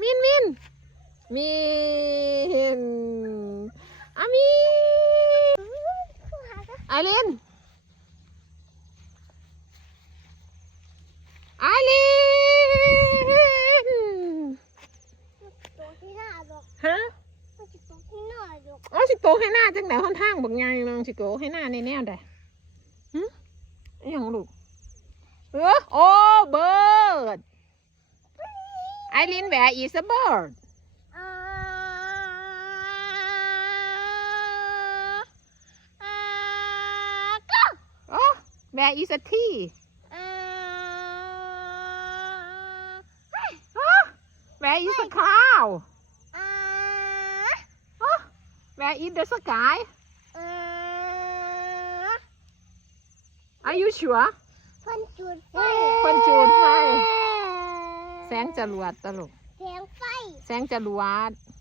มีนอามีไอรินไอรินตัวที่หน้าดอกฮะมันจะอ๋อสิโกให้หน้าจังไหนหนทางบักไงลองสิโกให้หน้าในแนวใดหึอหยังลูกเออโอ้เบิร์ ไอรินแหวะอีสเบิร์ดอ่าอ่าก็โอ้แหวะอีสที่อ่าแหวะอีสคาวอ่าแหวะอีเดอะสกายอ่า Are you sure เพิ่นจุดไฟเพิ่นจุดไฟ แสงจรวดตลกแสงไฟ แสงจรวดแ